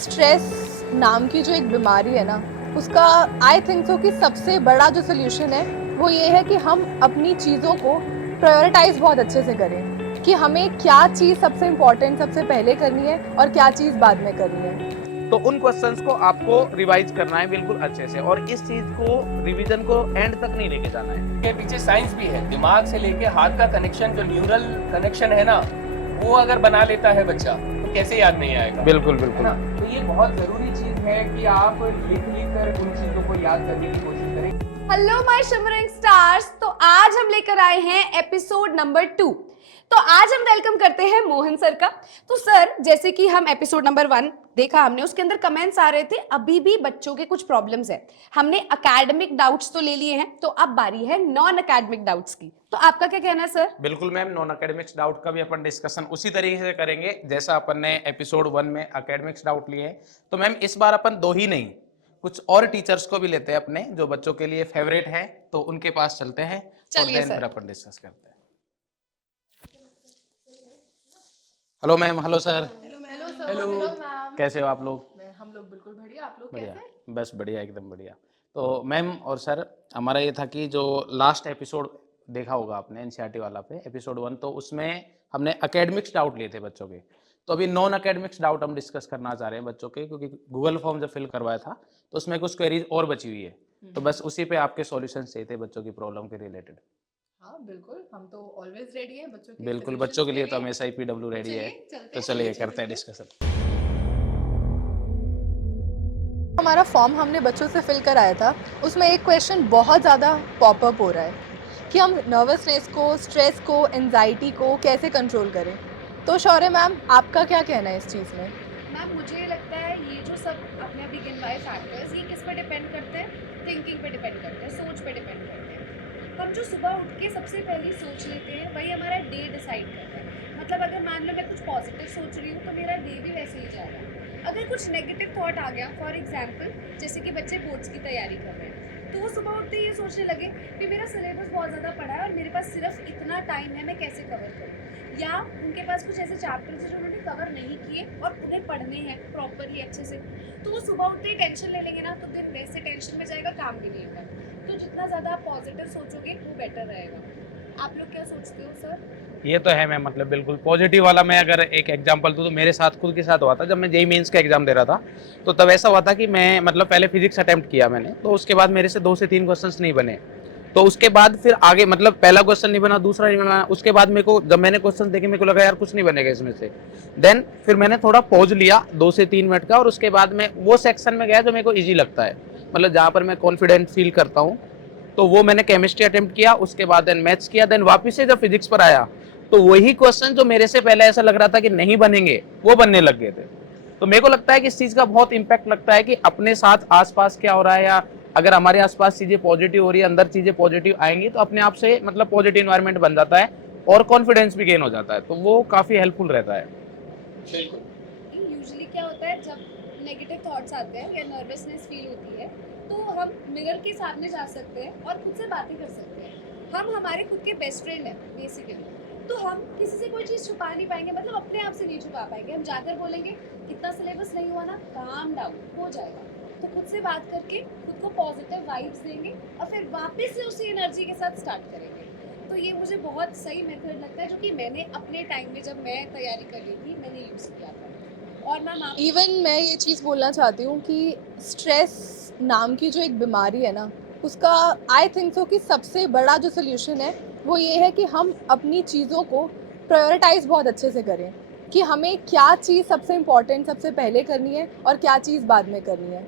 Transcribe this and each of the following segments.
Stress नाम की जो एक बीमारी है ना, उसका आई थिंक सो कि सबसे बड़ा जो सोल्यूशन है वो ये है कि हम अपनी चीज़ों को प्रायोरिटाइज बहुत अच्छे से करें कि हमें क्या चीज़ सबसे इम्पोर्टेंट सबसे पहले करनी है और क्या चीज़ बाद में करनी है। तो उन क्वेश्चंस को आपको रिवाइज करना है बिल्कुल अच्छे से, और इस चीज को रिवीजन को एंड तक नहीं लेके जाना है। के पीछे साइंस भी है। दिमाग से लेके हाथ का कनेक्शन, जो न्यूरल कनेक्शन है ना, वो अगर बना लेता है बच्चा तो कैसे याद नहीं आएगा। बिल्कुल है बिल्कुल। ना? तो ये बहुत जरूरी चीज है कि आप लिख कर उन चीजों को याद करने की कोशिश करें। Hello my shimmering stars. तो आज हम लेकर आए हैं एपिसोड नंबर 2। तो आज हम वेलकम करते हैं मोहन सर का। तो सर, जैसे कि हम एपिसोड नंबर 1 देखा हमने, उसके अंदर कमेंट्स आ रहे थे अभी भी बच्चों के कुछ प्रॉब्लम्स है। हमने एकेडमिक डाउट्स तो ले लिए हैं, तो अब बारी है नॉन एकेडमिक डाउट्स की। तो आपका क्या कहना है सर? बिल्कुल मैम, नॉन एकेडमिक्स डाउट का भी अपन डिस्कशन उसी तरीके से करेंगे जैसा अपन ने एपिसोड 1 में एकेडमिक्स डाउट लिए हैं। तो मैम इस बार अपन 2 ही नहीं, कुछ और टीचर्स को भी लेते हैं अपने, जो बच्चों के लिए फेवरेट है, तो उनके पास चलते हैं और चलिए देन सर। फिर अपन डिस्कस करते हैं। Hello ma'am. Hello sir. Hello. कैसे हो आप लोग? हम लोग बिल्कुल बढ़िया, आप लोग बढ़िया, बस बढ़िया, एकदम बढ़िया। तो मैम और सर, हमारा ये था कि जो लास्ट एपिसोड देखा होगा आपने एनसीईआरटी वाला पे एपिसोड 1, तो उसमें हमने एकेडमिक्स डाउट लिए थे बच्चों के। तो अभी नॉन एकेडमिक्स डाउट हम डिस्कस करना चाह रहे हैं बच्चों के, क्योंकि गूगल फॉर्म जब फिल करवाया था तो उसमें कुछ क्वेरीज और बची हुई है, तो बस उसी पे आपके सॉल्यूशन चाहिए थे बच्चों की प्रॉब्लम के रिलेटेड। हाँ बिल्कुल, हम तो ऑलवेज रेडी हैं बच्चों के बिल्कुल, solutions बच्चों के लिए तो लिए। हमेशा ही पीडब्ल्यू रेडी है। चलते तो हैं। चलिए करते हैं डिस्कशन। हमारा फॉर्म हमने बच्चों से फिल कराया था, उसमें एक क्वेश्चन बहुत ज़्यादा पॉपअप हो रहा है कि हम नर्वसनेस को, स्ट्रेस को, एंजाइटी को कैसे कंट्रोल करें। तो शौर्य मैम, आपका क्या कहना है इस चीज़ में? मैम, मुझे लगता है ये जो सब अपने अभी गिनवाए फैक्टर्स, ये किस पे डिपेंड करते हैं? थिंकिंग पे डिपेंड करते हैं, सोच पे डिपेंड करते हैं। हम जो सुबह उठ के सबसे पहले सोच लेते हैं, वही हमारा डे डिसाइड करता है। मतलब अगर मान लो मैं कुछ पॉजिटिव सोच रही हूँ तो मेरा डे भी वैसे ही जाएगा। अगर कुछ नेगेटिव थॉट आ गया, फॉर एग्जाम्पल जैसे कि बच्चे बोर्ड्स की तैयारी कर रहे हैं, तो वो सुबह उठते ही ये सोचने लगे कि मेरा सिलेबस बहुत ज़्यादा पड़ा है और मेरे पास सिर्फ इतना टाइम है, मैं कैसे कवर करूँ। या उनके पास कुछ ऐसे चैप्टर्स हैं जो उन्होंने कवर नहीं किए और उन्हें पढ़ने हैं प्रॉपरली अच्छे से, तो वो सुबह उठते ही टेंशन ले लेंगे ना, तो दिन वैसे टेंशन में जाएगा, काम भी नहीं होगा। तो जितना ज़्यादा आप पॉजिटिव सोचोगे वो बेटर रहेगा। आप लोग क्या सोचते हो सर? ये तो है मैम, मतलब बिल्कुल पॉजिटिव वाला। मैं अगर एक एग्जांपल दूं तो मेरे साथ खुद के साथ हुआ था, जब मैं जेईई मेंस का एग्जाम दे रहा था, तो तब ऐसा हुआ था कि मैं मतलब पहले फिजिक्स अटेम्प्ट किया मैंने, तो उसके बाद मेरे से 2 से 3 क्वेश्चंस नहीं बने। तो उसके बाद फिर आगे मतलब पहला क्वेश्चन नहीं बना, दूसरा नहीं बना, उसके बाद मेरे को जब मैंने क्वेश्चन देखे मेरे को लगा यार कुछ नहीं बनेगा इसमें से। देन फिर मैंने थोड़ा पॉज लिया 2 से 3 मिनट का, और उसके बाद मैं वो सेक्शन में गया जो मेरे को ईजी लगता है, मतलब जहाँ पर मैं कॉन्फिडेंट फील करता हूँ। तो वो मैंने केमिस्ट्री अटेम्प्ट किया, उसके बाद देन मैथ्स किया, देन वापस से जब फिजिक्स पर आया तो वही क्वेश्चन जो मेरे से पहले ऐसा लग रहा था कि नहीं बनेंगे, वो बनने लग गए थे। तो मेरे को लगता है कि इस चीज का बहुत इंपैक्ट लगता है कि अपने साथ आसपास क्या हो रहा है, या अगर हमारे आसपास चीजें पॉजिटिव हो रही है, अंदर चीजें पॉजिटिव आएंगी, तो अपने आप से मतलब पॉजिटिव इन्वायरमेंट बन जाता है और कॉन्फिडेंस भी गेन हो जाता है, तो वो काफी हेल्पफुल रहता है। यूजुअली क्या होता है, जब नेगेटिव थॉट्स आते हैं या नर्वसनेस फील होती है, तो हम मिरर के सामने जा सकते हैं और खुद से बातें कर सकते हैं। हम हमारे खुद के बेस्ट फ्रेंड हैं बेसिकली। तो हम किसी से कोई चीज़ छुपा नहीं पाएंगे, मतलब अपने आप से नहीं छुपा पाएंगे। हम जाकर बोलेंगे कितना सिलेबस नहीं हुआ ना, काम डाउन हो जाएगा। तो खुद से बात करके खुद को पॉजिटिव वाइब्स देंगे और फिर वापस से उसी एनर्जी के साथ स्टार्ट करेंगे। तो ये मुझे बहुत सही मेथड लगता है, जो कि मैंने अपने टाइम में जब मैं तैयारी कर रही थी मैंने यूज़ किया था। और मैम आप? इवन मैं ये चीज़ बोलना चाहती हूँ कि स्ट्रेस नाम की जो एक बीमारी है ना, उसका आई थिंक सो कि सबसे बड़ा जो सोल्यूशन है वो ये है कि हम अपनी चीज़ों को प्रायोरिटाइज बहुत अच्छे से करें कि हमें क्या चीज़ सबसे इम्पोर्टेंट सबसे पहले करनी है और क्या चीज़ बाद में करनी है।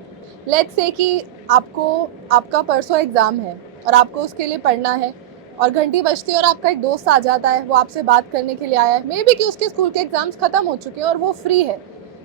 लेट्स से कि आपका परसों एग्ज़ाम है और आपको उसके लिए पढ़ना है, और घंटी बजती है और आपका एक दोस्त आ जाता है, वो आपसे बात करने के लिए आया है, मे बी कि उसके स्कूल के एग्ज़ाम्स ख़त्म हो चुके हैं और वो फ्री है।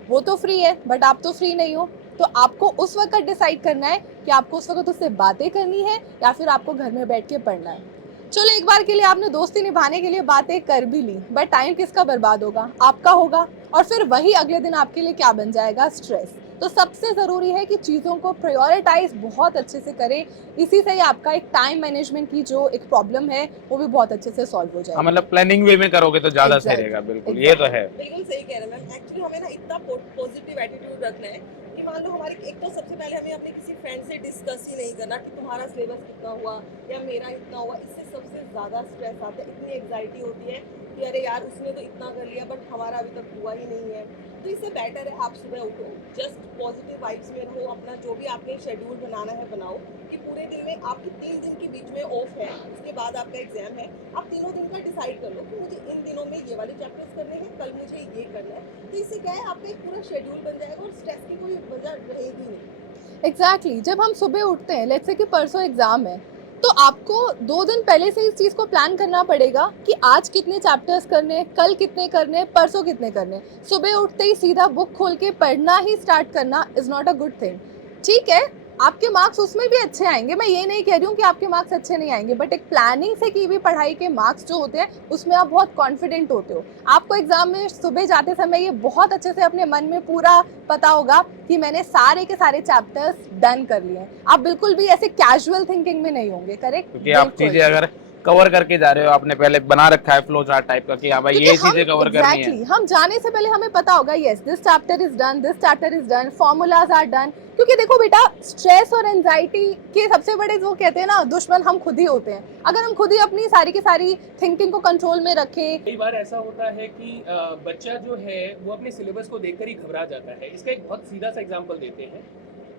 वो तो फ्री है बट आप तो फ्री नहीं हो, तो आपको उस वक्त डिसाइड करना है कि आपको उस वक्त उससे बातें करनी है या फिर आपको घर में बैठ के पढ़ना है। चलो, एक बार के लिए आपने दोस्ती निभाने के लिए बातें कर भी ली, बट टाइम किसका बर्बाद होगा? आपका होगा। और फिर वही अगले दिन आपके लिए क्या बन जाएगा, स्ट्रेस। तो सबसे ज़रूरी है कि चीज़ों को प्रायोरिटाइज बहुत अच्छे से करें, इसी से ही आपका एक टाइम मैनेजमेंट की जो एक प्रॉब्लम है वो भी बहुत अच्छे से सॉल्व हो हाँ जाएगी। मतलब प्लानिंग वे में करोगे तो ज्यादा सही Exactly, रहेगा, बिल्कुल ये तो है। बिल्कुल सही कह रहे हैं मैम। एक्चुअली हमें ना इतना पॉजिटिव एटीट्यूड रखना है कि मान लो हमारी, एक तो सबसे पहले हमें अपने किसी फ्रेंड से डिस्कस ही नहीं करना कि तुम्हारा सिलेबस कितना हुआ या मेरा इतना हुआ। इससे सबसे ज़्यादा स्ट्रेस आता है, इतनी एग्जाइटी होती है कि अरे यार उसने तो इतना कर लिया बट हमारा अभी तक हुआ ही नहीं है। तो इससे बेटर है आप सुबह उठो, जस्ट पॉजिटिव वाइब्स में रहो, अपना जो भी आपने शेड्यूल बनाना है बनाओ कि पूरे दिन में आपकी 3 दिन के बीच में ऑफ है, उसके बाद आपका एग्जाम है, आप तीनों दिन का डिसाइड कर लो कि मुझे इन दिनों में ये वाले चैप्टर्स करने हैं, कल मुझे ये करना है। तो इससे क्या है, आपका एक पूरा शेड्यूल बन जाएगा और स्ट्रेस की कोई वजह रहेगी नहीं। एग्जैक्टली जब हम सुबह उठते हैं, लेट्स से कि परसों एग्जाम है, तो आपको 2 दिन पहले से इस चीज़ को प्लान करना पड़ेगा कि आज कितने चैप्टर्स करने हैं, कल कितने करने हैं, परसों कितने करने हैं। सुबह उठते ही सीधा बुक खोल के पढ़ना ही स्टार्ट करना is not a good thing. ठीक है, आपके मार्क्स उसमें भी अच्छे आएंगे, मैं ये नहीं कह रही हूँ कि आपके मार्क्स अच्छे नहीं आएंगे, बट एक प्लानिंग से की हुई पढ़ाई के मार्क्स जो होते हैं उसमें आप बहुत कॉन्फिडेंट होते हो। आपको एग्जाम में सुबह जाते समय ये बहुत अच्छे से अपने मन में पूरा पता होगा कि मैंने सारे के सारे चैप्टर्स डन कर लिए हैं। आप बिल्कुल भी ऐसे कैजुअल थिंकिंग में नहीं होंगे, करेक्ट? क्योंकि आप चीजें अगर कवर करके जा रहे हो, आपने पहले बना रखा है फ्लो चार्ट टाइप का कि हाँ भाई ये चीजें कवर करनी है। हम जाने से पहले हमें पता होगा yes this chapter is done, this chapter is done, formulas are done. क्योंकि देखो बेटा, स्ट्रेस और एंजाइटी के सबसे बड़े वो कहते हैं ना दुश्मन हम खुद ही होते हैं। अगर हम खुद ही अपनी सारी की सारी थिंकिंग को कंट्रोल में रखें। कई बार ऐसा होता है कि बच्चा जो है वो अपने सिलेबस को देखकर ही घबरा जाता है। इसका एक बहुत सीधा सा एग्जांपल देते हैं।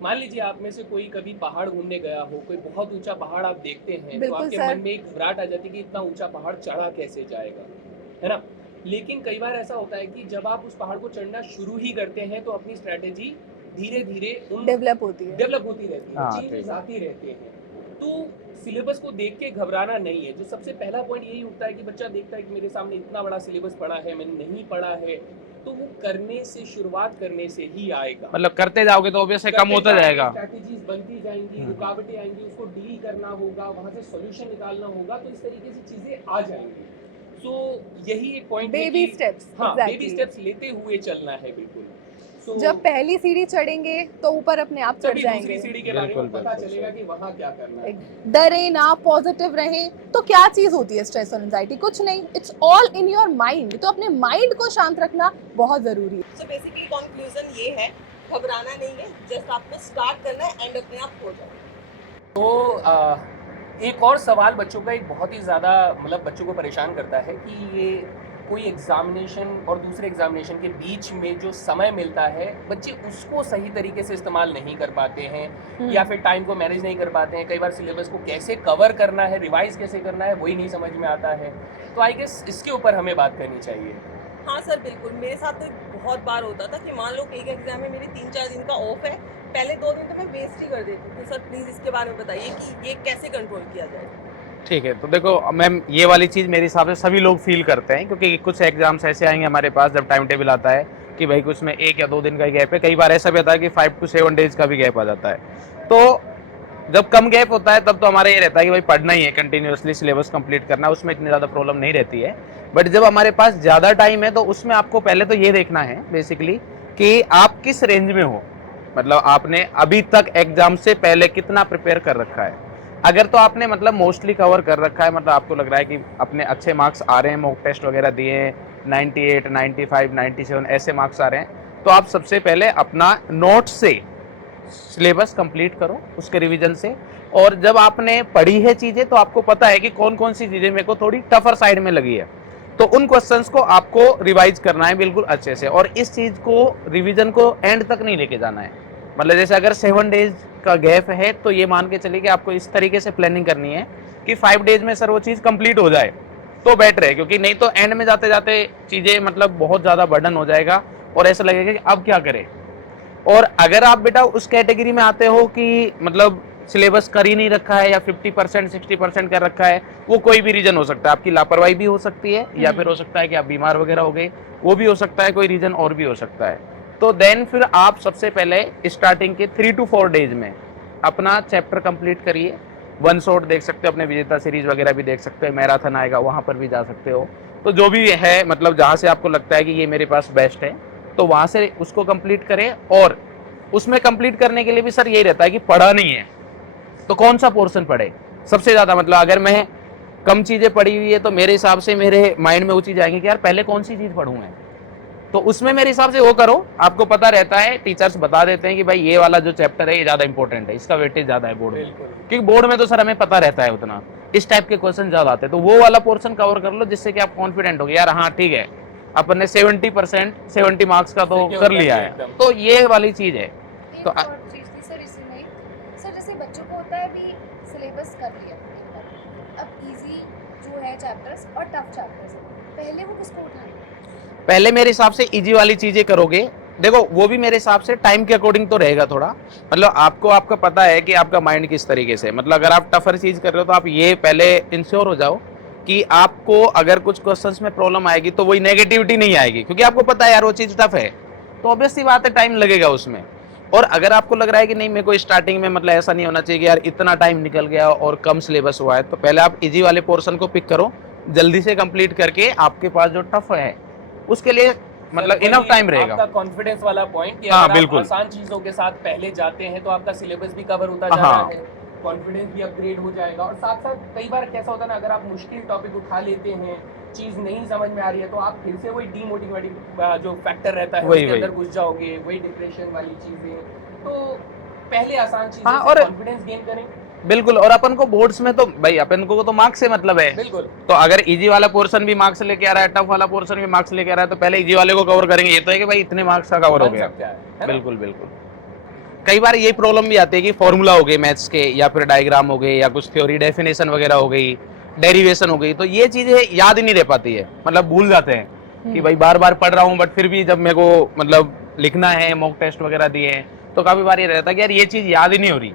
मान लीजिए आप में से कोई कभी पहाड़ घूमने गया हो, कोई बहुत ऊंचा पहाड़ आप देखते हैं तो बिल्कुल आपके सर। मन में एक घबराहट आ जाती है कि इतना ऊंचा पहाड़ चढ़ा कैसे जाएगा, है ना। लेकिन कई बार ऐसा होता है कि जब आप उस पहाड़ को चढ़ना शुरू ही करते हैं तो अपनी स्ट्रैटेजी धीरे धीरे डेवलप होती है। डेवलप होती रहती है, हाँ, चेंजेस ठीक है। आती रहते हैं। तो सिलेबस को देख के घबराना नहीं है। जो सबसे पहला पॉइंट यही उठता है कि बच्चा देखता है कि मेरे सामने इतना बड़ा सिलेबस पड़ा है, मैंने नहीं पढ़ा है, तो वो करने से, शुरुआत करने से ही आएगा। मतलब करते जाओगे तो ऑब्वियसली कम होता जाएगा। स्ट्रैटेजीज बनती जाएंगी, रुकावटें आएंगी, उसको डील करना होगा, वहां से सॉल्यूशन निकालना होगा, तो इस तरीके से चीजें आ जाएंगी। सो यही एक पॉइंट है बेबी कि स्टेप्स, हाँ, बेबी एग्जैक्टली। स्टेप्स लेते हुए चलना है, बिल्कुल। So, जब पहली सीढ़ी चढ़ेंगे तो ऊपर अपने आप चढ़ तभी दूसरी जाएंगे। सीढ़ी के बारे बिल्कुल, में पता बिल्कुल, चलेगा सही। कि वहाँ क्या करना है। डरे ना, पॉजिटिव रहें। तो क्या चीज होती है स्ट्रेस और एंजाइटी? कुछ नहीं, it's all in your mind. तो अपने माइंड को शांत रखना बहुत जरूरी है। सो बेसिकली कंक्लूजन ये है, घबराना नहीं है, जस्ट आपको स्टार्ट करना है एंड अपने आप हो जाएगा। तो एक और सवाल बच्चों का एक बहुत ही ज़्यादा मतलब बच्चों को परेशान करता है कि ये कोई एग्जामिनेशन और दूसरे एग्जामिनेशन के बीच में जो समय मिलता है, बच्चे उसको सही तरीके से इस्तेमाल नहीं कर पाते हैं या फिर टाइम को मैनेज नहीं कर पाते हैं। कई बार सिलेबस को कैसे कवर करना है, रिवाइज कैसे करना है, वही नहीं समझ में आता है। तो आई गेस इसके ऊपर हमें बात करनी चाहिए। हाँ सर, बिल्कुल। मेरे साथ तो बहुत बार होता था कि मान लो कि एक एग्जाम में मेरी 3-4 दिन का ऑफ है, पहले 2 दिन तो मैं वेस्ट ही कर देती थी। सर प्लीज़ इसके बारे में बताइए कि ये कैसे कंट्रोल किया जाए। ठीक है, तो देखो मैम, ये वाली चीज़ मेरे हिसाब से सभी लोग फील करते हैं, क्योंकि कुछ एग्जाम्स ऐसे आएंगे हमारे पास जब टाइम टेबल आता है कि भाई कुछ में 1 या 2 दिन का गैप है। कई बार ऐसा भी आता है कि 5 to 7 डेज का भी गैप आ जाता है। तो जब कम गैप होता है तब तो हमारा ये रहता है कि भाई पढ़ना ही है, कंटिन्यूअसली सिलेबस कंप्लीट करना है, उसमें इतनी ज़्यादा प्रॉब्लम नहीं रहती है। बट जब हमारे पास ज़्यादा टाइम है तो उसमें आपको पहले तो ये देखना है बेसिकली कि आप किस रेंज में हो। मतलब आपने अभी तक एग्जाम से पहले कितना प्रिपेयर कर रखा है। अगर तो आपने मतलब मोस्टली कवर कर रखा है, मतलब आपको लग रहा है कि अपने अच्छे मार्क्स आ रहे हैं, मॉक टेस्ट वगैरह दिए हैं, 98, 95, 97 ऐसे मार्क्स आ रहे हैं, तो आप सबसे पहले अपना नोट से सिलेबस कंप्लीट करो, उसके रिवीजन से। और जब आपने पढ़ी है चीज़ें तो आपको पता है कि कौन कौन सी चीज़ें मेरे को थोड़ी टफर साइड में लगी है, तो उन क्वेश्चंस को आपको रिवाइज करना है बिल्कुल अच्छे से। और इस चीज़ को, रिवीजन को एंड तक नहीं लेके जाना है। मतलब जैसे अगर 7 डेज का गैप है तो ये मान के चलिए कि आपको इस तरीके से प्लानिंग करनी है कि 5 डेज में सर वो चीज़ कंप्लीट हो जाए तो बेटर है, क्योंकि नहीं तो एंड में जाते जाते चीज़ें मतलब बहुत ज़्यादा बर्डन हो जाएगा और ऐसा लगेगा कि अब क्या करें। और अगर आप बेटा उस कैटेगरी में आते हो कि मतलब सिलेबस कर ही नहीं रखा है या 50% 60% कर रखा है, वो कोई भी रीजन हो सकता है। आपकी लापरवाही भी हो सकती है या फिर हो सकता है कि आप बीमार वगैरह हो गए, वो भी हो सकता है, कोई रीजन और भी हो सकता है। तो देन फिर आप सबसे पहले स्टार्टिंग के 3 to 4 डेज में अपना चैप्टर कंप्लीट करिए। वन शॉट देख सकते हो, अपने विजेता सीरीज वगैरह भी देख सकते हो, मैराथन आएगा वहाँ पर भी जा सकते हो। तो जो भी है मतलब जहाँ से आपको लगता है कि ये मेरे पास बेस्ट है तो वहाँ से उसको कंप्लीट करें। और उसमें कंप्लीट करने के लिए भी सर यही रहता है कि पढ़ा नहीं है तो कौन सा पोर्शन पढ़े सबसे ज़्यादा। मतलब अगर मैं कम चीज़ें पढ़ी हुई है तो मेरे हिसाब से मेरे माइंड में वो चीज़ आएगी कि यार पहले कौन सी चीज़ पढ़ूँ मैं, तो उसमें मेरे हिसाब से वो करो। आपको पता रहता है, टीचर्स बता देते हैं कि भाई ये वाला जो चैप्टर है ये ज़्यादा इंपॉर्टेंट है, इसका वेटेज ज़्यादा है बोर्ड में, बिल्कुल। क्योंकि बोर्ड में तो सर हमें पता रहता है उतना, इस टाइप के क्वेश्चन ज़्यादा आते हैं। तो वो वाला पोर्शन कवर कर लो जिससे कि आप कॉन्फिडेंट हो गए यार हाँ ठीक है अपन ने 70% 70 मार्क्स का तो Secure कर कर लिया लिया है। एकदम। तो ये वाली चीज़ है। एक तो और चीज़ थी सर इसमें, सर जैसे बच्चों को होता है अभी सिलेबस कर लिया, अब इजी जो है चैप्टर्स और टफ चैप्टर्स, पहले वो किसको उठाएं? पहले मेरे हिसाब से इजी वाली चीज़ें करोगे। देखो वो भी मेरे हिसाब से टाइम के अकॉर्डिंग तो रहेगा थोड़ा, मतलब आपको आपका पता है कि आपका माइंड किस तरीके से, मतलब अगर आप टफर चीज़ कर रहे हो तो आप ये पहले इंश्योर हो जाओ कि आपको अगर कुछ क्वेश्चंस में प्रॉब्लम आएगी तो वही नेगेटिविटी नहीं आएगी, क्योंकि आपको पता है यार वो चीज़ टफ है तो ऑब्वियस सी बात है टाइम लगेगा उसमें। और अगर आपको लग रहा है कि नहीं मेरे को स्टार्टिंग में मतलब ऐसा नहीं होना चाहिए कि यार इतना टाइम निकल गया और कम सिलेबस हुआ है, तो पहले आप इजी वाले पोर्शन को पिक करो, जल्दी से कंप्लीट करके आपके पास जो टफ है उसके लिए मतलब सर, इनफ वही टाइम रहेगा। आपका कॉन्फिडेंस वाला पॉइंट कि हाँ, अगर आप बिल्कुल। आसान चीजों के साथ पहले जाते हैं तो आपका सिलेबस भी कवर होता जा हाँ। रहा है, कॉन्फिडेंस भी अपग्रेड हो जाएगा। और साथ साथ कई बार कैसा होता है ना, अगर आप मुश्किल टॉपिक उठा लेते हैं, चीज नहीं समझ में आ रही है, तो आप फिर से वही डीमोटिवेटिंग जो फैक्टर रहता है वही, उसके वही। अंदर घुस जाओगे, वही डिप्रेशन वाली चीजें। तो पहले आसान चीजों हाँ, से और कॉन्फिडेंस गेन करें। बिल्कुल। और अपन को बोर्ड्स में तो भाई अपन को तो मार्क्स से मतलब है, बिल्कुल। तो अगर इजी वाला पोर्शन भी मार्क्स लेके आ रहा है, टफ वाला पोर्शन भी मार्क्स लेके आ रहा है, तो पहले इजी वाले को कवर करेंगे, ये तो है कि भाई इतने मार्क्स का कवर हो बन गया। सकता है ना? बिल्कुल बिल्कुल। कई बार ये प्रॉब्लम भी आती है कि फॉर्मूला हो गए मैथ्स के, या फिर डायग्राम हो गए, या कुछ थ्योरी डेफिनेशन वगैरह हो गई, डेरिवेशन हो गई, तो ये चीजें याद ही नहीं रह पाती है, मतलब भूल जाते हैं कि भाई बार बार पढ़ रहा हूँ बट फिर भी जब मेरे को मतलब लिखना है, मॉक टेस्ट वगैरह दिए हैं, तो काफी बार ये रहता है कि यार ये चीज याद ही नहीं हो रही,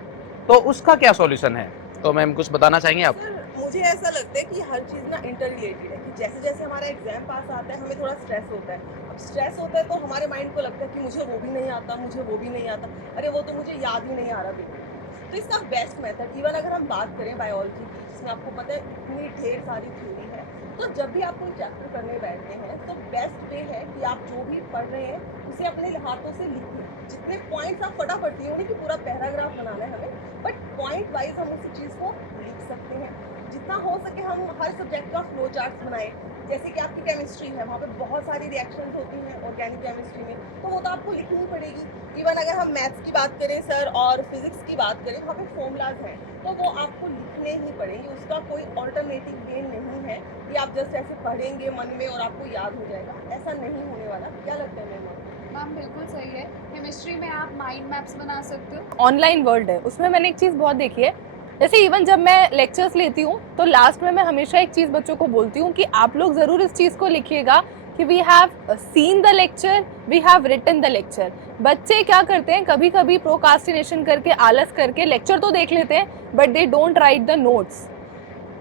तो उसका क्या सॉल्यूशन है? तो मैम कुछ बताना चाहेंगे आप? सर मुझे ऐसा लगता है कि हर चीज़ ना इंटर रिलेटेड है, कि जैसे जैसे हमारा एग्जाम पास आता है हमें थोड़ा स्ट्रेस होता है। अब स्ट्रेस होता है तो हमारे माइंड को लगता है कि मुझे वो भी नहीं आता, मुझे वो भी नहीं आता, अरे वो तो मुझे याद ही नहीं आ रहा बिल्कुल। तो इसका बेस्ट मेथड, इवन अगर हम बात करें बायोलॉजी की, जिसमें आपको पता है इतनी ढेर सारी थ्योरी है, तो जब भी आप कोई चैप्टर करने बैठते हैं तो बेस्ट वे है कि आप जो भी पढ़ रहे हैं उसे अपने हाथों से लिखिए। जितने पॉइंट्स आप फटाफट नहीं होने कि पूरा पैराग्राफ बनाना है हमें, बट पॉइंट वाइज हम उसी चीज़ को लिख सकते हैं। जितना हो सके हम हर सब्जेक्ट का फ्लो चार्ट्स बनाएं। जैसे कि आपकी केमिस्ट्री है, वहाँ पे बहुत सारी रिएक्शंस होती हैं ऑर्गेनिक केमिस्ट्री में, तो वो तो आपको लिखनी पड़ेगी। इवन अगर हम मैथ्स की बात करें सर और फिजिक्स की बात करें, वहाँ पे फॉर्मूलाज हैं तो वो आपको लिखने ही पड़ेंगे, उसका कोई ऑल्टरनेटिव वे नहीं है कि आप जस्ट ऐसे पढ़ेंगे मन में और आपको याद हो जाएगा, ऐसा नहीं होने वाला। क्या लगता है मैम? मैम बिल्कुल सही है, केमिस्ट्री में आप माइंड मैप्स बना सकते हो। ऑनलाइन वर्ल्ड है, उसमें मैंने एक चीज़ बहुत देखी है, जैसे इवन जब मैं लेक्चर्स लेती हूँ तो लास्ट में मैं हमेशा एक चीज़ बच्चों को बोलती हूँ कि आप लोग ज़रूर इस चीज़ को लिखिएगा कि we have seen the lecture, we have written the lecture. बच्चे क्या करते हैं, कभी कभी प्रोकास्टिनेशन करके, आलस करके लेक्चर तो देख लेते हैं but they don't write the notes.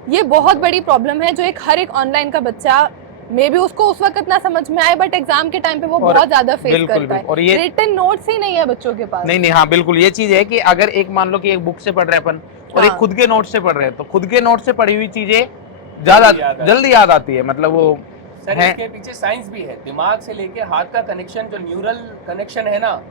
ये बहुत बड़ी प्रॉब्लम है जो एक हर एक ऑनलाइन का बच्चा, मे बी उसको उस वक्त ना समझ में आए बट एग्जाम के टाइम पे वो और बहुत ज्यादा फेस बिल्कुल, करता बिल्कुल। और है। ये रिटन नोट्स ही नहीं है बच्चों के पास। नहीं नहीं, हाँ बिल्कुल, ये चीज है कि अगर एक मान लो कि एक बुक से पढ़ रहे हैं अपन और एक हाँ। खुद के नोट से पढ़ रहे हैं, तो खुद के नोट से पढ़ी हुई चीजें ज्यादा जल्दी याद आती है, मतलब वो सर है। इसके पीछे साइंस भी है, दिमाग से लेके हाथ का कनेक्शन, जो न्यूरल कनेक्शन है ना,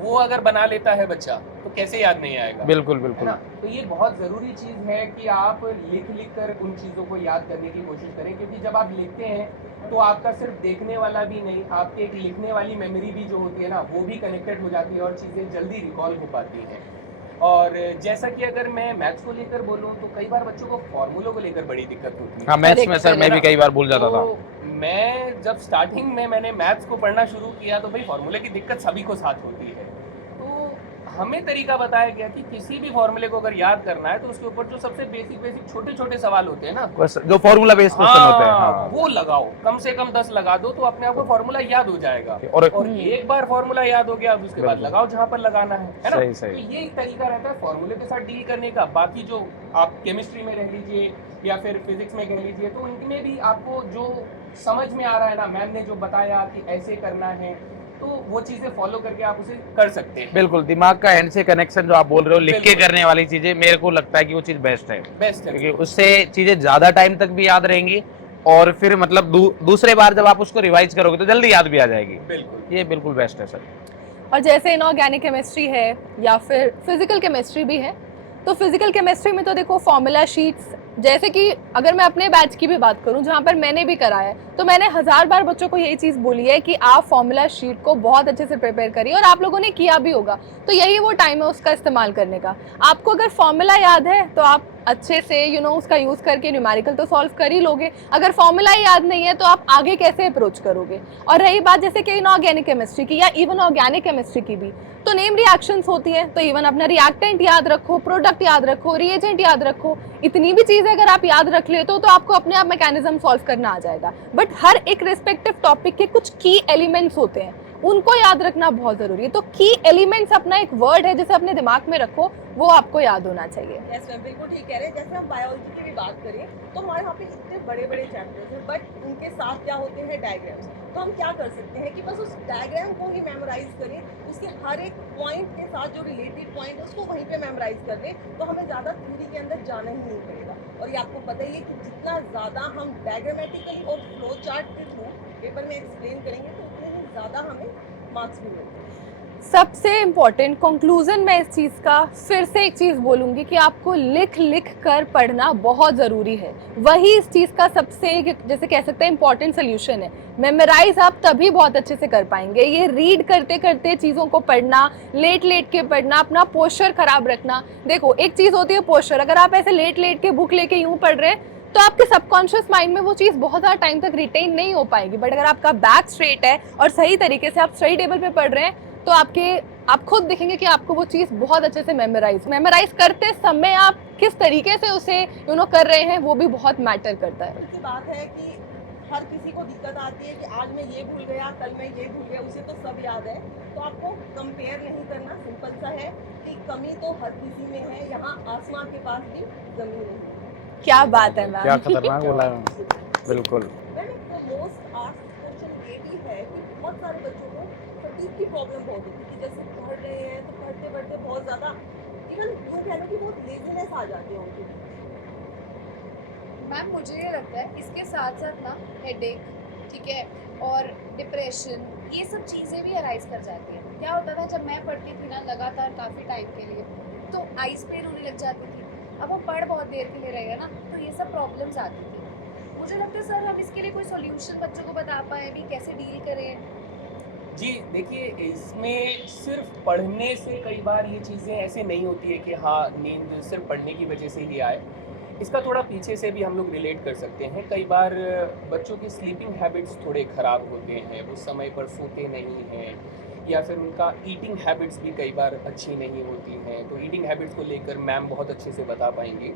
वो अगर बना लेता है बच्चा तो कैसे याद नहीं आएगा? बिल्कुल है बिल्कुल। ना? तो ये बहुत ज़रूरी चीज़ है कि आप लिख कर उन चीज़ों को याद करने की कोशिश करें, क्योंकि जब आप लिखते हैं तो आपका सिर्फ देखने वाला भी नहीं, आपके एक लिखने वाली मेमोरी भी जो होती है ना, वो भी कनेक्टेड हो जाती है और चीज़ें जल्दी रिकॉल हो पाती हैं। और जैसा कि अगर मैं मैथ्स को लेकर बोलूँ तो कई बार बच्चों को फॉर्मूलों को लेकर बड़ी दिक्कत होती है। हाँ मैथ्स में सर मैं भी कई बार भूल जाता था। तो मैं जब स्टार्टिंग में मैंने मैथ्स को पढ़ना शुरू किया तो भाई फॉर्मूले की दिक्कत सभी को साथ होती है, तो हमें तरीका बताया गया कि किसी भी फॉर्मूले को अगर याद करना है तो उसके ऊपर जो सबसे बेसिक छोटे छोटे सवाल होते हैं ना, जो फॉर्मूला बेस्ड क्वेश्चन होते हैं, हाँ, हाँ। वो लगाओ, कम से कम 10 लगा दो तो अपने आप को फॉर्मूला याद हो जाएगा। और एक बार फॉर्मूला याद हो गया, अब उसके बाद लगाओ जहाँ पर लगाना है ना? सही, सही। तो ये एक तरीका रहता है फॉर्मूले के साथ डील करने का। बाकी जो आप केमिस्ट्री में रह लीजिए या फिर फिजिक्स में कह लीजिए, तो इनमें भी आपको जो समझ में आ रहा है ना, मैम ने जो बताया कि ऐसे करना है, तो वो चीजें फॉलो करके आप उसे कर सकते हैं। बिल्कुल, दिमाग का हैंड से कनेक्शन जो आप बोल रहे हो, लिख के बिल्कुल। करने वाली चीजें, मेरे को लगता है कि वो चीज बेस्ट है, बेस्ट है। क्योंकि उससे चीजें ज्यादा टाइम तक भी याद रहेंगी और फिर मतलब दूसरे बार जब आप उसको रिवाइज करोगे तो जल्दी याद भी आ जाएगी। बिल्कुल। ये बिल्कुल बेस्ट है सर। और जैसे इनऑर्गेनिक केमिस्ट्री है या फिर फिजिकल केमिस्ट्री भी है, तो फिजिकल केमिस्ट्री में तो देखो फॉर्मूला शीट्स, जैसे कि अगर मैं अपने बैच की भी बात करूं जहां पर मैंने भी कराया है, तो मैंने 1000 बार बच्चों को यही चीज़ बोली है कि आप फॉर्मूला शीट को बहुत अच्छे से प्रिपेयर करिए, और आप लोगों ने किया भी होगा, तो यही वो टाइम है उसका इस्तेमाल करने का। आपको अगर फॉर्मूला याद है तो आप अच्छे से उसका यूज़ करके न्यूमेरिकल तो सॉल्व कर ही लोगे। अगर फॉर्मूला ही याद नहीं है तो आप आगे कैसे अप्रोच करोगे। और रही बात जैसे कि इनऑर्गेनिक केमिस्ट्री की या इवन ऑर्गेनिक केमिस्ट्री की भी, तो नेम रिएक्शंस होती हैं, तो इवन अपना रिएक्टेंट याद रखो, प्रोडक्ट याद रखो, रिएजेंट याद रखो, इतनी भी चीज़ें अगर आप याद रख लेते हो तो आपको अपने आप मैकेनिज्म सॉल्व करना आ जाएगा। बट हर एक रिस्पेक्टिव टॉपिक के कुछ की एलिमेंट्स होते हैं, उनको याद रखना बहुत ज़रूरी है। तो की एलिमेंट्स अपना एक वर्ड है जिसे अपने दिमाग में रखो, वो आपको याद होना चाहिए। यस मैम, बिल्कुल ठीक कह रहे हैं। जैसे हम बायोलॉजी की भी बात करें तो हमारे यहाँ पे इतने बड़े बड़े चैप्टर्स हैं, बट उनके साथ क्या होते हैं, डायग्राम्स। तो हम क्या कर सकते हैं कि बस उस डायग्राम को ही मेमोराइज करें, उसके हर एक पॉइंट के साथ जो रिलेटेड पॉइंट है उसको वहीं पे मेमोराइज कर दें, तो हमें ज़्यादा थ्योरी के अंदर जाना ही नहीं पड़ेगा। और ये आपको पता ही है कि जितना ज़्यादा हम डायग्रामेटिकली और फ्लो चार्ट के थ्रू पेपर में एक्सप्लेन करेंगे तो उतने ही ज़्यादा हमें मार्क्स भी मिलते हैं। सबसे इम्पॉर्टेंट कंक्लूजन में इस चीज़ का फिर से एक चीज़ बोलूँगी कि आपको लिख लिख कर पढ़ना बहुत ज़रूरी है। वही इस चीज़ का सबसे, जैसे कह सकते हैं, इम्पॉर्टेंट सोल्यूशन है। मेमोराइज आप तभी बहुत अच्छे से कर पाएंगे। ये रीड करते करते चीज़ों को पढ़ना, लेट लेट के पढ़ना, अपना पोस्चर ख़राब रखना। देखो, एक चीज़ होती है पोस्चर, अगर आप ऐसे लेट लेट के बुक लेके यूँ पढ़ रहे हैं तो आपके सबकॉन्शियस माइंड में वो चीज़ बहुत ज़्यादा टाइम तक रिटेन नहीं हो पाएगी। बट अगर आपका बैक स्ट्रेट है और सही तरीके से आप स्टडी टेबल पे पढ़ रहे हैं तो आप खुद देखेंगे कि आपको वो चीज़ बहुत अच्छे से मेमोराइज करते समय आप किस तरीके से उसे कर रहे हैं, वो भी बहुत मैटर करता है। की बात है कि हर किसी को दिक्कत आती है कि आज मैं ये भूल गया, कल मैं ये भूल गया, उसे तो सब याद है। तो आपको कंपेयर नहीं करना, सिंपल सा है कि कमी तो हर किसी में है, यहाँ आसमान के पास भी जमीन नहीं। क्या बात है मैम, क्या खतरनाक बोला है मैम। बिल्कुल। मोस्ट आस्क्ड क्वेश्चन ये भी है कि बहुत सारे बच्चों को फटीग की प्रॉब्लम बहुत होती है कि जैसे पढ़ रहे हैं तो पढ़ते पढ़ते बहुत ज़्यादा इवन यूँ कह लो कि बहुत लेजीनेस आ जाती है उनकी। मैम मुझे ये लगता है इसके साथ साथ ना हेडेक, ठीक है, और डिप्रेशन, ये सब चीज़ें भी अराइज कर जाती हैं। क्या होता था जब मैं पढ़ती थी ना लगातार काफ़ी टाइम के लिए, तो आइज पेन होने लग जाती थी। अब वो पढ़ बहुत देर के लिए रहेगा ना, तो ये सब प्रॉब्लम्स आती थी। मुझे लगता है सर हम इसके लिए कोई सॉल्यूशन बच्चों को बता पाए भी, कैसे डील करें। जी देखिए, इसमें सिर्फ पढ़ने से कई बार ये चीज़ें ऐसे नहीं होती है कि हाँ नींद सिर्फ पढ़ने की वजह से ही आए। इसका थोड़ा पीछे से भी हम लोग रिलेट कर सकते हैं। कई बार बच्चों के स्लीपिंग हैबिट्स थोड़े ख़राब होते हैं, वो समय पर सोते नहीं हैं, या फिर उनका ईटिंग हैबिट्स भी कई बार अच्छी नहीं होती हैं। तो ईटिंग हैबिट्स को लेकर मैम बहुत अच्छे से बता पाएंगी।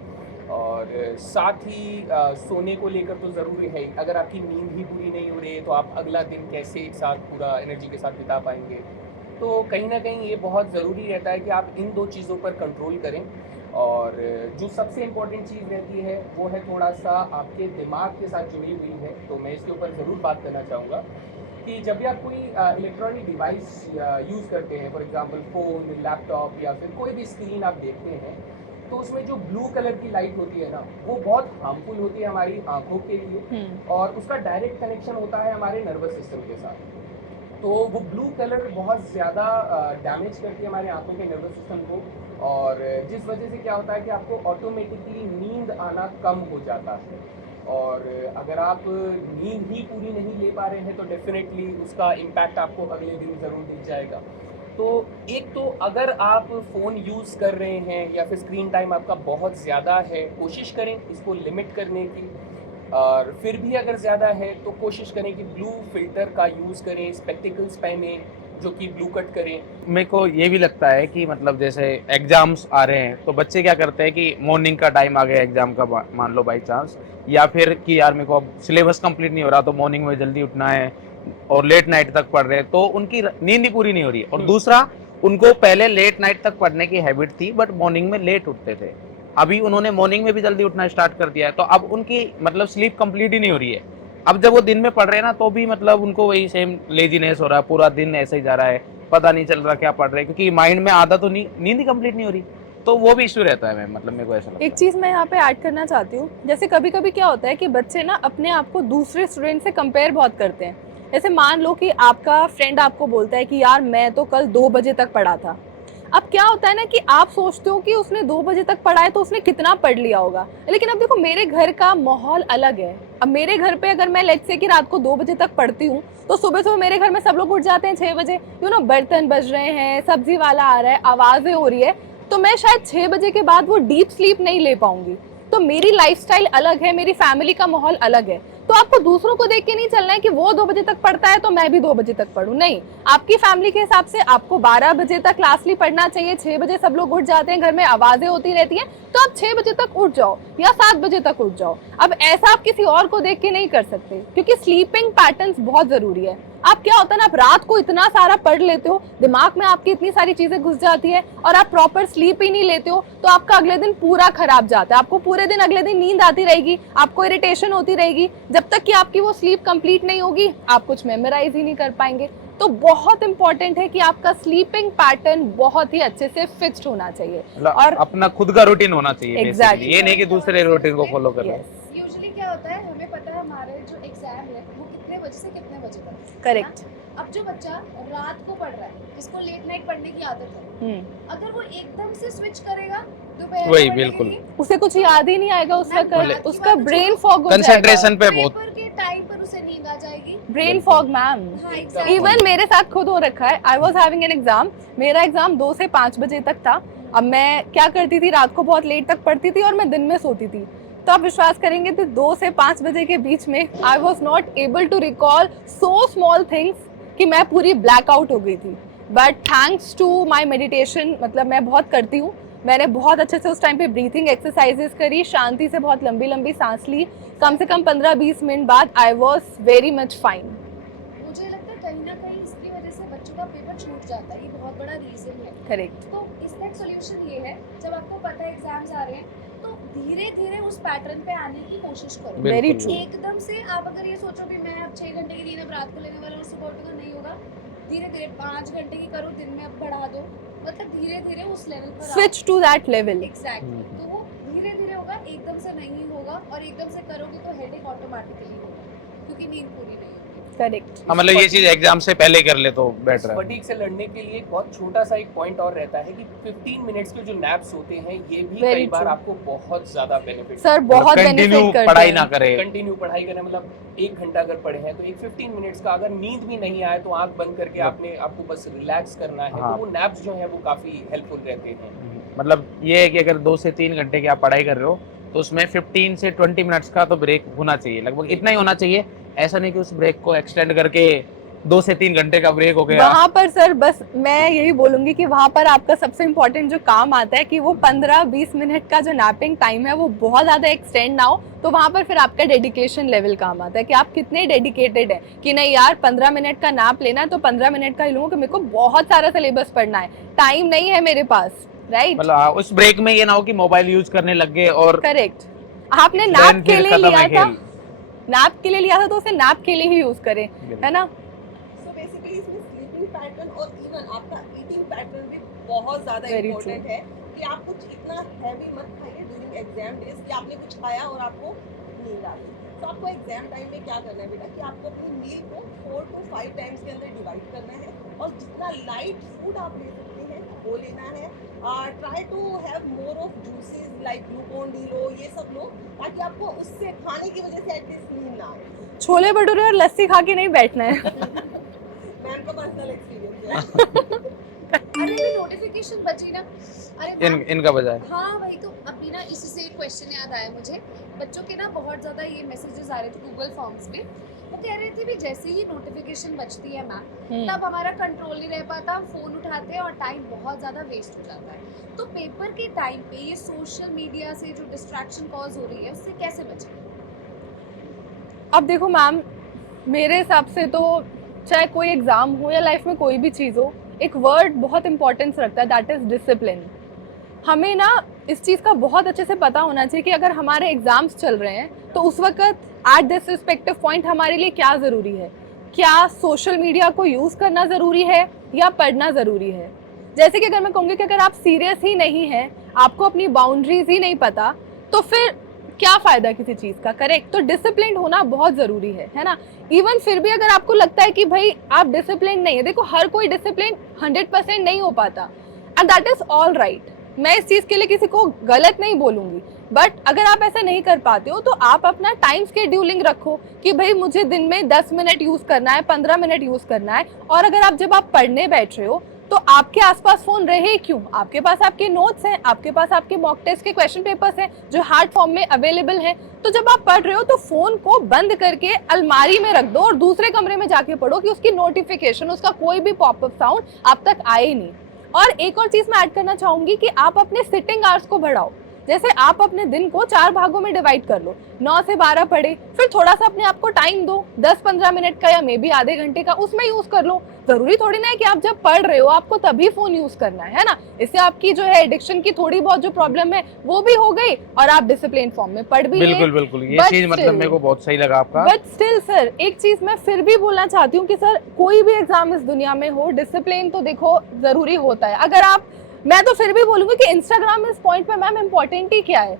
और साथ ही सोने को लेकर तो ज़रूरी है, अगर आपकी नींद ही पूरी नहीं हो रही है तो आप अगला दिन कैसे एक साथ पूरा एनर्जी के साथ बिता पाएंगे। तो कहीं ना कहीं ये बहुत ज़रूरी रहता है कि आप इन दो चीज़ों पर कंट्रोल करें। और जो सबसे इम्पोर्टेंट चीज़ रहती है वो है थोड़ा सा आपके दिमाग के साथ जुड़ी हुई है। तो मैं इसके ऊपर ज़रूर बात करना चाहूँगा कि जब भी आप कोई इलेक्ट्रॉनिक डिवाइस यूज़ करते हैं, फॉर एग्जांपल फ़ोन, लैपटॉप या फिर कोई भी स्क्रीन आप देखते हैं, तो उसमें जो ब्लू कलर की लाइट होती है ना, वो बहुत हार्मफुल होती है हमारी आंखों के लिए, और उसका डायरेक्ट कनेक्शन होता है हमारे नर्वस सिस्टम के साथ। तो वो ब्लू कलर बहुत ज़्यादा डैमेज करती है हमारे आंखों के नर्वस सिस्टम को, और जिस वजह से क्या होता है कि आपको ऑटोमेटिकली नींद आना कम हो जाता है। और अगर आप नींद ही पूरी नहीं ले पा रहे हैं तो डेफिनेटली उसका इम्पैक्ट आपको अगले दिन ज़रूर दिख जाएगा। तो एक तो अगर आप फ़ोन यूज़ कर रहे हैं या फिर स्क्रीन टाइम आपका बहुत ज़्यादा है, कोशिश करें इसको लिमिट करने की। और फिर भी अगर ज़्यादा है तो कोशिश करें कि ब्लू फिल्टर का यूज़ करें, स्पेक्टिकल्स पहने जो कि ब्लू कट करें। मेरे को ये भी लगता है कि मतलब जैसे एग्जाम्स आ रहे हैं तो बच्चे क्या करते हैं कि मॉर्निंग का टाइम आ गया एग्जाम का, मान लो बाई चांस, या फिर कि यार मेरे को अब सिलेबस कंप्लीट नहीं हो रहा तो मॉर्निंग में जल्दी उठना है और लेट नाइट तक पढ़ रहे हैं, तो उनकी नींद ही पूरी नहीं हो रही है। और दूसरा, उनको पहले लेट नाइट तक पढ़ने की हैबिट थी बट मॉर्निंग में लेट उठते थे, अभी उन्होंने मॉर्निंग में भी जल्दी उठना स्टार्ट कर दिया है, तो अब उनकी मतलब स्लीप कंप्लीट ही नहीं हो रही है। अब जब वो दिन में पढ़ रहे हैं ना तो भी मतलब उनको वही सेम लेजीनेस हो रहा है, पूरा दिन ऐसे ही जा रहा है, पता नहीं चल रहा क्या पढ़ रहे हैं, क्योंकि माइंड में आदत तो नींद ही कंप्लीट नहीं हो रही। तो वो भी इशू रहता है मैम, मतलब मेरे को ऐसा लगता एक चीज़ मैं यहाँ पे ऐड करना चाहती हूँ, जैसे कभी कभी क्या होता है कि बच्चे ना अपने आप को दूसरे स्टूडेंट से कंपेयर बहुत करते हैं। जैसे मान लो कि आपका फ्रेंड आपको बोलता है कि यार मैं तो कल 2 बजे तक पढ़ा था। अब क्या होता है ना कि आप सोचते हो कि उसने 2 बजे तक पढ़ा है तो उसने कितना पढ़ लिया होगा, लेकिन अब देखो मेरे घर का माहौल अलग है। अब मेरे घर पे अगर मैं लेट्स से कि रात को 2 बजे तक पढ़ती हूँ तो सुबह सुबह मेरे घर में सब लोग उठ जाते हैं 6 बजे, बर्तन बज रहे हैं, सब्जी वाला आ रहा है, आवाज़ें हो रही है, तो मैं शायद 6 बजे के बाद वो डीप स्लीप नहीं ले पाऊंगी। तो मेरी लाइफस्टाइल अलग है, मेरी फैमिली का माहौल अलग है। तो आपको दूसरों को देख के नहीं चलना है कि वो 2 बजे तक पढ़ता है तो मैं भी 2 बजे तक पढूं। नहीं, आपकी फैमिली के हिसाब से आपको 12 बजे तक क्लासली पढ़ना चाहिए। 6 बजे सब लोग उठ जाते हैं, घर में आवाजें होती रहती हैं, तो आप 6 बजे तक उठ जाओ या 7 बजे तक उठ जाओ। अब ऐसा आप किसी और को देख के नहीं कर सकते, क्योंकि स्लीपिंग पैटर्न्स बहुत जरूरी है। आप क्या होता है ना, आप रात को इतना सारा पढ़ लेते हो, दिमाग में आपकी इतनी सारी चीजें घुस जाती है और आप प्रॉपर स्लीप ही नहीं लेते हो, तो आपका अगले दिन पूरा खराब जाता है। आपको पूरे दिन अगले दिन नींद आती रहेगी, आपको इरिटेशन होती रहेगी। जब तक कि आपकी वो स्लीप कंप्लीट नहीं होगी आप कुछ मेमोराइज ही नहीं कर पाएंगे। तो बहुत इंपॉर्टेंट है कि आपका स्लीपिंग पैटर्न बहुत ही अच्छे से फिक्स्ड होना चाहिए और अपना खुद का रूटीन होना चाहिए। Exactly. ये नहीं कि दूसरे रूटीन को फॉलो कर रहे हैं। Yes. यूजुअली क्या होता है, हमें पता है हमारे जो एग्जाम है वो कितने बजे से कितने बजे तक है। करेक्ट। अब जो बच्चा रात को पढ़ रहा है, जिसको लेट नाइट पढ़ने की आदत है, अगर वो एकदम से स्विच करेगा दोपहर वही, में पढ़ने बिल्कुल। के लिए, उसे कुछ याद ही नहीं आएगा उस मैम, वक्त, रात की उसका बात ब्रेन छोड़ो, फॉग हो जाएगा। कंसंट्रेशन पे बहुत पेपर के टाइम पर उसे नींद आ जाएगी। ब्रेन फॉग मैम, हाँ, एकदम। exactly. इवन मेरे साथ खुद हो रखा है। I was having an exam, मेरा एग्जाम 2 से 5 बजे तक था। अब मैं क्या करती थी, रात को बहुत लेट तक पढ़ती थी और मैं दिन में सोती थी। तो आप विश्वास करेंगे तो 2 से 5 बजे के बीच में I was not able to recall so small things कि मैं पूरी ब्लैकआउट हो गई थी। But thanks to my meditation, मतलब मैं बहुत करती हूँ, मैंने बहुत अच्छे से उस टाइम पे ब्रीथिंग एक्सरसाइजेस करी, शांति से बहुत लंबी लंबी सांस ली। कम से कम 15-20 मिनट बाद I was very much fine. मुझे लगता है कहीं ना कहीं इसकी वजह से बच्चों का पेपर छूट जाता है, ये बहुत बड़ा रीजन है। करेक्ट। तो इसका एक सोल्यूशन ये है, जब आपको पता है एग्जाम्स आ रहे हैं तो धीरे धीरे उस पैटर्न पे आने की कोशिश करो। वेरी बिल्कुल। ट्रू। एकदम से आप अगर ये सोचो भी मैं अब 6 घंटे की नींद अब रात को लेने वाला हूँ, सुबह उठूंगा, नहीं होगा। धीरे धीरे 5 घंटे की करो, दिन में अब बढ़ा दो, मतलब धीरे धीरे उस लेवल पर switch to that level. Exactly. तो वो धीरे धीरे होगा, एकदम से नहीं होगा, और एकदम से करोगे तो हेडेक ऑटोमेटिकली होगा, क्योंकि नींद पूरी नहीं होगी। करेक्ट। हाँ, मतलब ये चीज एग्जाम से पहले कर ले तो बेटर है। फटीग से लड़ने के लिए एक बहुत छोटा सा एक पॉइंट और रहता है कि 15 मिनट्स के जो नैप्स होते हैं ये भी Very कई बार true. आपको बहुत ज्यादा बेनिफिट सर बहुत कंटिन्यू बेनिफिट करते पढ़ाई हैं। ना करे। कंटिन्यू पढ़ाई करना, मतलब 1 घंटा अगर पढ़े हैं तो एक 15 मिनट्स का अगर नींद भी नहीं आए तो आंख बंद करके आपको बस रिलैक्स करना है। हाँ। तो वो नैप्स जो है वो काफी हेल्पफुल रहते हैं। मतलब ये है कि अगर 2 से 3 घंटे की आप पढ़ाई कर रहे हो तो उसमें 15 से 20 मिनट्स का तो ब्रेक होना चाहिए, लगभग इतना ही होना चाहिए। ऐसा नहीं कि उस ब्रेक को एक्सटेंड करके 2 से 3 घंटे का ब्रेक हो गया। वहाँ पर सर बस मैं यही बोलूंगी कि वहाँ पर आपका सबसे इम्पोर्टेंट जो काम आता है कि वो 15-20 मिनट का जो नैपिंग टाइम है वो बहुत ज़्यादा एक्सटेंड ना हो। तो वहाँ पर फिर आपका डेडिकेशन लेवल काम आता है कि आप कितने डेडिकेटेड हैं कि नहीं यार 15 मिनट का नैप लेना है तो 15 मिनट का ही लूँगा, कि मेरे को बहुत सारा सिलेबस पढ़ना है, टाइम नहीं है मेरे पास। राइट, मतलब उस ब्रेक में ये ना हो कि मोबाइल यूज करने लग गए और करेक्ट। आपने then नैप के फिर लिए खत्म लिया है था, खेल। नैप के लिए लिया था तो उसे नैप के लिए ही यूज करें, है ना। सो बेसिकली इसमें स्लीपिंग पैटर्न और इवन आपका ईटिंग पैटर्न भी बहुत ज़्यादा Very इम्पोर्टेंट है कि आप कुछ इतना हैवी मत खाइए ड्यूरिंग एग्जाम डेज कि आपने कुछ खाया और आपको नींद आ गई। तो आपको एग्जाम टाइम में क्या करना है बेटा कि आपको अपनी मील को 4 to 5 टाइम्स के अंदर डिवाइड करना है और जितना लाइट फूड आप ले सकते हैं वो लेना है। Try to have more of juices like Glucon D लो, ये सब लो ताकि आपको उससे खाने की वजह से एटलीस्ट नींद ना आए। छोले भटूरे और लस्सी खा के नहीं बैठना है। मैम का पर्सनल एक्सपीरियंस है। अरे भी नोटिफिकेशन बची ना, अरे मैम, इनका बजाय। हाँ वही तो। अभी ना इसी से एक क्वेश्चन याद आया मुझे। बच्चों के ना बहुत ज़्यादा ये मैसेजेस आ रहे थे गूगल फॉर्म्स पे, वो कह रहे थे भी जैसे ही नोटिफिकेशन बचती है मैम तब हमारा कंट्रोल नहीं रह पाता, हम फ़ोन उठाते हैं और टाइम बहुत ज़्यादा वेस्ट हो जाता है। तो पेपर के टाइम पे ये सोशल मीडिया से जो डिस्ट्रैक्शन कॉज हो रही है उससे कैसे बचें? अब देखो मैम, मेरे हिसाब से तो चाहे कोई एग्ज़ाम हो या लाइफ में कोई भी चीज़ हो, एक वर्ड बहुत इंपॉर्टेंस रखता है, दैट इज़ डिसिप्लिन। हमें ना इस चीज़ का बहुत अच्छे से पता होना चाहिए कि अगर हमारे एग्ज़ाम्स चल रहे हैं तो उस वक्त एट दिस रिस्पेक्टिव पॉइंट हमारे लिए क्या ज़रूरी है। क्या सोशल मीडिया को यूज़ करना ज़रूरी है या पढ़ना ज़रूरी है। जैसे कि अगर मैं कहूँगी कि अगर आप सीरियस ही नहीं हैं, आपको अपनी बाउंड्रीज ही नहीं पता, तो फिर क्या फ़ायदा किसी चीज़ का, करेक्ट? तो डिसिप्लिन होना बहुत ज़रूरी है ना? इवन फिर भी अगर आपको लगता है कि भाई आप डिसिप्लिन नहीं है, देखो हर कोई डिसिप्लिन 100% नहीं हो पाता, and that is all right. मैं इस चीज़ के लिए किसी को गलत नहीं बोलूँगी, बट अगर आप ऐसा नहीं कर पाते हो तो आप अपना टाइम शेड्यूलिंग रखो कि भाई मुझे दिन में 10 मिनट यूज़ करना है, 15 मिनट यूज़ करना है। और अगर आप जब आप पढ़ने बैठ रहे हो तो आपके आसपास फ़ोन रहे क्यों? आपके पास आपके नोट्स हैं, आपके पास आपके मॉक टेस्ट के क्वेश्चन पेपर्स हैं जो हार्ड फॉर्म में अवेलेबल हैं। तो जब आप पढ़ रहे हो तो फ़ोन को बंद करके अलमारी में रख दो और दूसरे कमरे में जाके पढ़ो कि उसकी नोटिफिकेशन, उसका कोई भी पॉपअप साउंड आप तक आए ही नहीं। और एक और चीज़ मैं ऐड करना चाहूँगी कि आप अपने सिटिंग आवर्स को बढ़ाओ। जैसे आप अपने दिन को 4 भागों में डिवाइड कर लो, 9 से 12 पढ़े, फिर थोड़ा सा अपने आप को टाइम दो, 10-15 मिनट का या मे बी आधे घंटे का, उसमें यूज़ कर लो। ज़रूरी थोड़ी ना है कि आप जब पढ़ रहे हो आपको तभी फ़ोन यूज़ करना है ना? इससे आपकी जो है एडिक्शन की थोड़ी बहुत जो प्रॉब्लम है वो भी हो गई और आप डिसिप्लिन फॉर्म में पढ़ भी बिल्कुल लिए। बिल्कुल, ये But चीज मतलब still- मेरे को बहुत सही लगा आपका। बट स्टिल सर, एक चीज़ मैं फिर भी बोलना चाहती हूँ कि सर कोई भी एग्जाम इस दुनिया में हो, डिसिप्लिन तो देखो ज़रूरी होता है। अगर आप, मैं तो फिर भी बोलूँगी कि इंस्टाग्राम इस पॉइंट पे मैम इम्पोर्टेंट ही क्या है?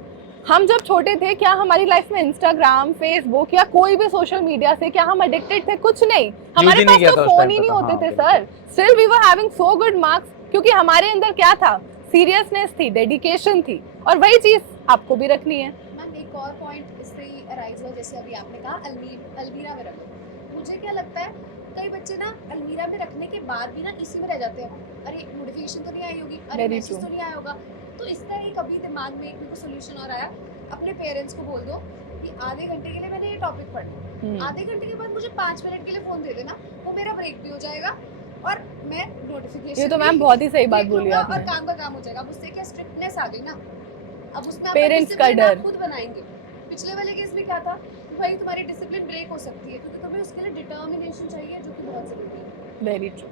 हम जब छोटे थे क्या हमारी लाइफ में इंस्टाग्राम, फेसबुक या कोई भी सोशल मीडिया से क्या हम एडिक्टेड थे? कुछ नहीं, हमारे ही नहीं पास किया तो था उस फोन टाइम ही पे नहीं तो, होते हाँ, थे बिल्कुल। Sir. Still we were having so good marks क्योंकि हमारे अंदर क्या था? सीरियसनेस थी, डेडिकेशन थी, और वही चीज़ आपको भी रखनी है। मैम एक और पॉइंट इससे ही अराइज हुआ, जैसे अभी आपने कहा अलमीरा में रखो। मुझे क्या लगता है कई बच्चे ना अलमीरा में रखने के बाद भी ना इसी में रह जाते हैं, अरे नोटिफिकेशन तो नहीं आई होगी, अरे Very मैसेज true. तो नहीं आया होगा। तो इसका एक अभी दिमाग में एक मेरे को सोल्यूशन और आया, अपने पेरेंट्स को बोल दो कि आधे घंटे के लिए मैंने ये टॉपिक पढ़ना, आधे घंटे के बाद मुझे 5 मिनट के लिए फ़ोन दे देना, वो मेरा ब्रेक भी हो जाएगा और मैं नोटिफिकेशन ये तो मैम बहुत ही सही बात बोली और आपने। काम का काम हो जाएगा। अब उससे क्या स्ट्रिक्टनेस आ गई ना, अब उसमें Parents का डर। खुद बनाएंगे। पिछले वाले केस में क्या था कि भाई तुम्हारी डिसिप्लिन ब्रेक हो सकती है क्योंकि तुम्हें उसके लिए डिटर्मिनेशन चाहिए जो कि बहुत ज़रूरी है। Very true.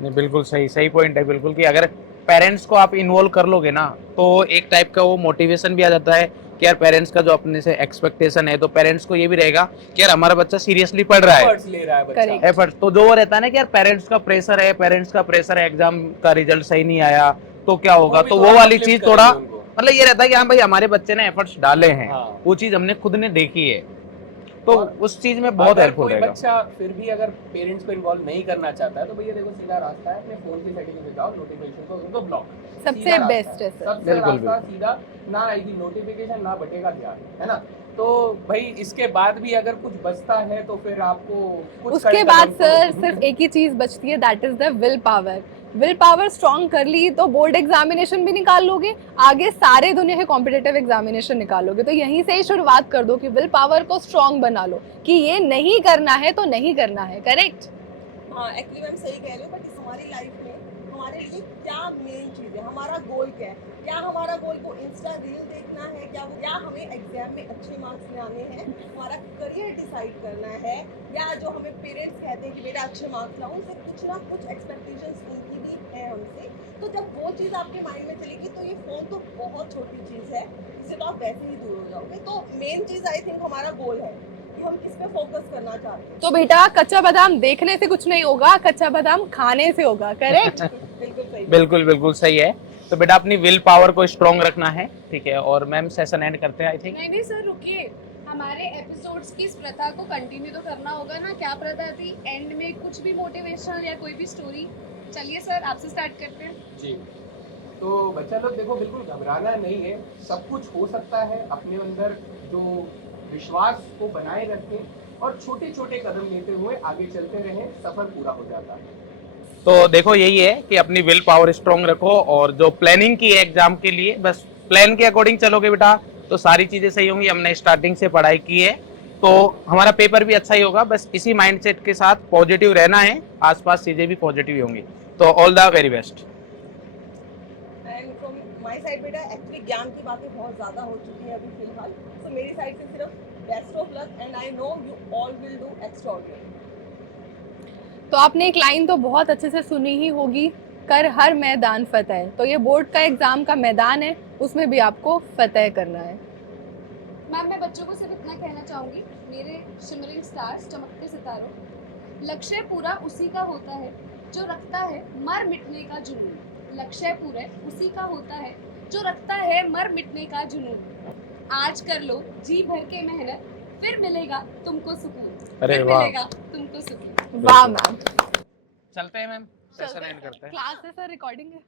नहीं, बिल्कुल सही सही पॉइंट है बिल्कुल, कि अगर पेरेंट्स को आप इन्वॉल्व कर लोगे ना तो एक टाइप का वो मोटिवेशन भी आ जाता है कि यार पेरेंट्स का जो अपने से एक्सपेक्टेशन है, तो पेरेंट्स को ये भी रहेगा कि यार हमारा बच्चा सीरियसली पढ़ रहा है, एफर्ट्स ले रहा है बच्चा। Correct. एफर्ट्स। तो जो वो रहता है ना कि यार पेरेंट्स का प्रेशर है, एग्जाम का रिजल्ट सही नहीं आया तो क्या होगा, भी तो थोड़ा वो वाली uplift चीज करेंगे थोड़ा उनको। मतलब ये रहता है कि हाँ भाई हमारे बच्चे ने एफर्ट्स डाले हैं, हाँ। वो चीज हमने खुद ने देखी है, तो और उस चीज में बहुत अगर हेल्पफुल कोई रहेगा। बच्चा फिर भी अगर पेरेंट्स को इन्वॉल्व नहीं करना चाहता है तो भैया देखो सीधा रास्ता है, अपने फोन की सेटिंग में जाओ, नोटिफिकेशन को उनको ब्लॉक। सबसे बेस्ट है सर। सबसे बिल्कुल, रास्ता सीधा, ना आएगी नोटिफिकेशन ना बटेगा ध्यान, है ना? तो भाई इसके बाद भी अगर कुछ बचता है तो फिर आपको कुछ उसके कड़े बाद कदम तो- सर सिर्फ एक ही चीज बचती है, that is the will power. Will power strong कर ली तो बोर्ड एग्जामिनेशन भी निकाल लोगे, आगे सारे दुनिया के कॉम्पिटिटिव एग्जामिनेशन निकालोगे। तो यहीं से ही शुरुआत कर दो कि विल पावर को स्ट्रॉन्ग बना लो कि ये नहीं करना है तो नहीं करना है। करेक्ट? हाँ एक्चुअली मैम सही कह रहे हो, बट इस हमारी लाइफ में हमारे लिए क्या मेन चीज़ है, हमारा गोल क्या है? क्या हमारा गोल को इंस्टा रील देखना है, क्या हमें एग्जाम में अच्छे मार्क्स लाने हैं, हमारा करियर डिसाइड करना है, या जो हमें पेरेंट्स कहते हैं कि बेटा अच्छे मार्क्स लाओ, उनसे कुछ ना कुछ एक्सपेक्टेशंस उनकी भी है हमसे। तो जब वो चीज़ आपके माइंड में चलेगी तो ये फ़ोन तो बहुत छोटी चीज़ है, इससे तो आप वैसे ही दूर हो जाओगे। तो मेन चीज़ आई थिंक हमारा गोल है कि हम किस पे फोकस करना चाहते हैं। तो बेटा कच्चा बादाम देखने से कुछ नहीं होगा, कच्चा बादाम खाने से होगा। करेक्ट? बिल्कुल सही। बिल्कुल बिल्कुल सही है। तो बेटा अपनी विल पावर को स्ट्रॉन्ग रखना है, ठीक है। और मैम सेशन एंड करते हैं आई थिंक। नहीं सर रुकिए, हमारे एपिसोड्स की इस प्रथा को कंटिन्यू तो करना होगा ना। क्या प्रथा थी? एंड में कुछ भी मोटिवेशनल या कोई भी स्टोरी। चलिए सर आपसे स्टार्ट करते हैं। जी, तो बच्चा लोग देखो बिल्कुल घबराना नहीं है, सब कुछ हो सकता है। अपने अंदर जो विश्वास को बनाए रखें और छोटे छोटे कदम लेते हुए आगे चलते रहें, सफर पूरा हो जाता है। तो देखो यही है कि अपनी विल पावर स्ट्रॉन्ग रखो, और जो प्लानिंग की है एग्जाम के लिए, बस प्लान के अकॉर्डिंग चलोगे बेटा तो सारी चीजें सही होंगी। हमने स्टार्टिंग से पढ़ाई की है तो हमारा पेपर भी अच्छा ही होगा। बस इसी माइंडसेट के साथ पॉजिटिव रहना है, आसपास चीजें भी पॉजिटिव ही होंगी। तो all the very best. And from my side बेटा एक्चुअली ज्ञान की बातें बहुत ज़्यादा हो चुकी हैं अभी फिलहाल, तो मेरी साइड से सिर्फ best of luck and I know you all will do extraordinary. तो आपने एक लाइन तो बहुत अच्छे से सुनी ही होगी, कर हर मैदान फतेह। तो ये बोर्ड का एग्जाम का मैदान है, उसमें भी आपको फतेह करना है। मैम मैं बच्चों को सिर्फ इतना कहना चाहूँगी, मेरे शिमरिंग स्टार्स, चमकते सितारों, लक्ष्य पूरा उसी का होता है जो रखता है मर मिटने का जुनून। लक्ष्य पूरा है उसी का होता है जो रखता है मर मिटने का जुनून। आज कर लो जी भर के मेहनत, फिर मिलेगा तुमको सुकून, अरे फिर वाह। मिलेगा तुमको सुकून। वाह मैम, चलते हैं मैम, सेशन एंड करते हैं। क्लास है सर, रिकॉर्डिंग है।